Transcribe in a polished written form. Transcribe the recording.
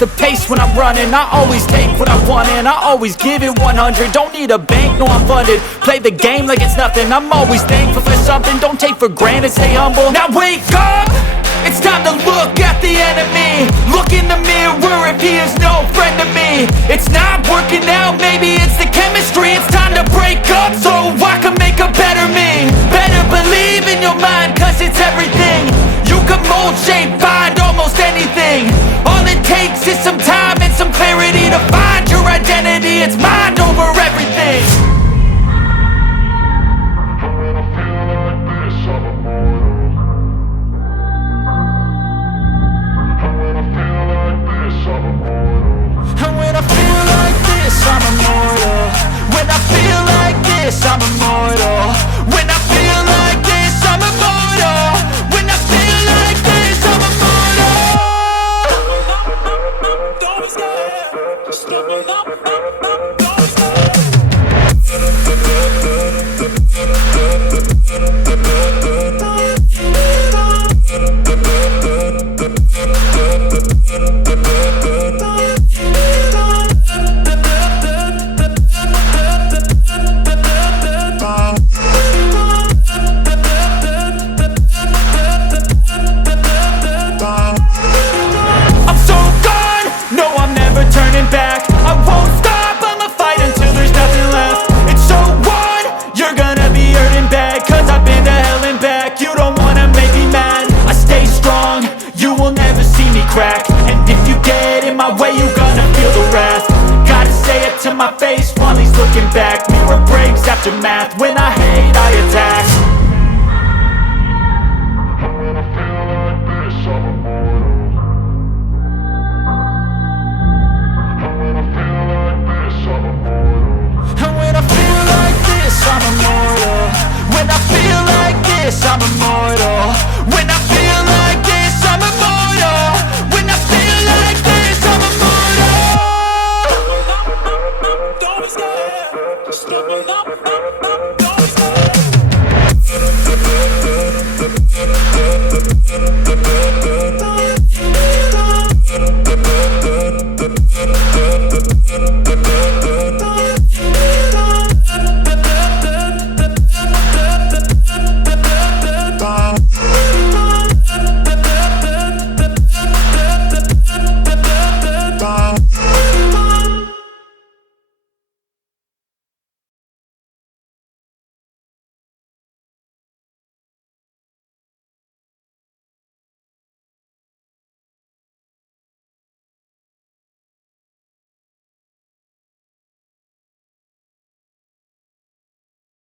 the pace when I'm running. I always take what I want and I always give it 100. Don't need a bank, no I'm funded. Play the game like it's nothing. I'm always thankful for something. Don't take for granted, stay humble. Now wake up! It's time to look at the enemy. Look in the mirror if he is no friend to me. It's not working out, maybe it's the chemistry. It's time to break up so I can make a better me. Better believe in your mind, cause it's everything. You can mold, shape, find almost anything. All it takes is some time and some clarity to find your identity. It's mind over everything. I'm immortal. When I feel like this, I'm immortal. When I feel like this, I'm immortal. When I feel like this, I'm immortal. Don't stop, just don't stop. My face while he's looking back. Mirror breaks after math. When I hate, I attack. When I feel like this, I'm immortal. When I feel like this, I'm immortal. When I feel like this, I'm immortal. When I feel like this, I'm